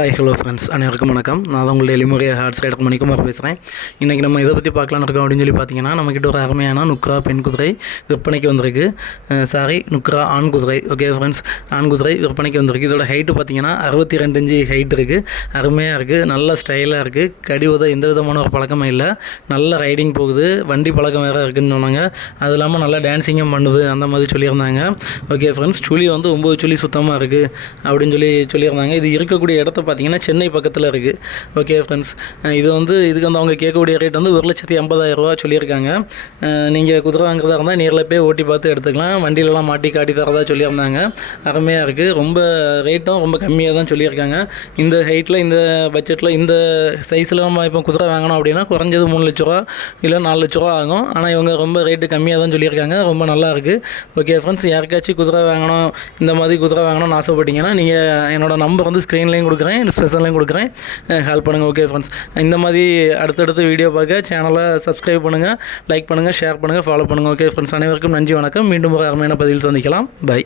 Hi hello friends அனைவருக்கும் வணக்கம். நான் தான் உங்களுடைய எளிமுறையாக ஹார்ட்ஸ் ரைடர் மணிக்குமார் பேசுகிறேன் இன்றைக்கி நம்ம இதை பற்றி பார்க்கலான்னு இருக்கோம் அப்படின்னு சொல்லி பார்த்தீங்கன்னா நம்மக்கிட்ட ஒரு அருமையான நுக்ரா பெண் குதிரை விற்பனைக்கு வந்திருக்கு. சாரி நுக்ரா ஆண் குதிரை. ஓகே ஃப்ரெண்ட்ஸ் ஆண் குதிரை விற்பனைக்கு வந்திருக்கு. இதோட ஹைட்டு பார்த்தீங்கன்னா அறுபத்தி ரெண்டு இன்ச்சு ஹைட் இருக்குது அருமையாக இருக்குது நல்ல ஸ்டைலாக இருக்குது கடி உத எந்த விதமான ஒரு பழக்கமும் இல்லை. நல்ல ரைடிங் போகுது. வண்டி பழக்கம் வேறு இருக்குதுன்னு சொன்னாங்க. அது இல்லாமல் நல்லா டான்ஸிங்கும் பண்ணுது. அந்த மாதிரி சொல்லியிருந்தாங்க. ஓகே ஃப்ரெண்ட்ஸ் சுழி வந்து ஒம்பது சுழி சுத்தமாக இருக்குது அப்படின்னு சொல்லி சொல்லியிருந்தாங்க. இது இருக்கக்கூடிய இடத்த பார்த்தீங்கன்னா சென்னை பக்கத்தில் இருக்குது ஓகே ஃப்ரெண்ட்ஸ் இது வந்து இதுக்கு வந்து அவங்க கேட்கக்கூடிய ரேட் வந்து ஒரு லட்சத்தி ஐம்பதாயிரரூவா சொல்லியிருக்காங்க. நீங்கள் குதிரை வாங்குறதா இருந்தால் நேரில் போய் ஓட்டி பார்த்து எடுத்துக்கலாம். வண்டியிலலாம் மாட்டி காட்டி தரதா சொல்லியிருந்தாங்க. அருமையாக இருக்குது ரொம்ப ரேட்டும் ரொம்ப கம்மியாக தான் சொல்லியிருக்காங்க. இந்த ஹைட்டில் இந்த பட்ஜெட்டில் இந்த சைஸில் நம்ம இப்போ குதிரை வாங்கணும் அப்படின்னா குறைஞ்சது மூணு லட்ச ரூபா இல்லை நாலு லட்ச ரூபா ஆகும். ஆனால் இவங்க ரொம்ப ரேட்டு கம்மியாக தான் சொல்லியிருக்காங்க. ரொம்ப நல்லா இருக்குது ஓகே ஃப்ரெண்ட்ஸ் யாருக்காச்சும் குதிரை வாங்கணும் இந்த மாதிரி குதிரை வாங்கணும்னு ஆசைப்பட்டீங்கன்னா நீங்கள் என்னோட நம்பர் வந்து ஸ்க்ரீன்லேயும் கொடுக்குறேன் டிஸ்கிரிப்ஷன்லேயும் கொடுக்குறேன். ஹெல்ப் பண்ணுங்கள் ஓகே ஃப்ரெண்ட்ஸ் இந்த மாதிரி அடுத்தடுத்து வீடியோ பார்க்க சேனலை சப்ஸ்கிரைப் பண்ணுங்கள் லைக் பண்ணுங்கள் ஷேர் பண்ணுங்கள் ஃபாலோ பண்ணுங்கள் ஓகே ஃப்ரெண்ட்ஸ் அனைவருக்கும் நன்றி வணக்கம். மீண்டும் ஒரு அருமையான பதிவில் சந்திக்கலாம். பை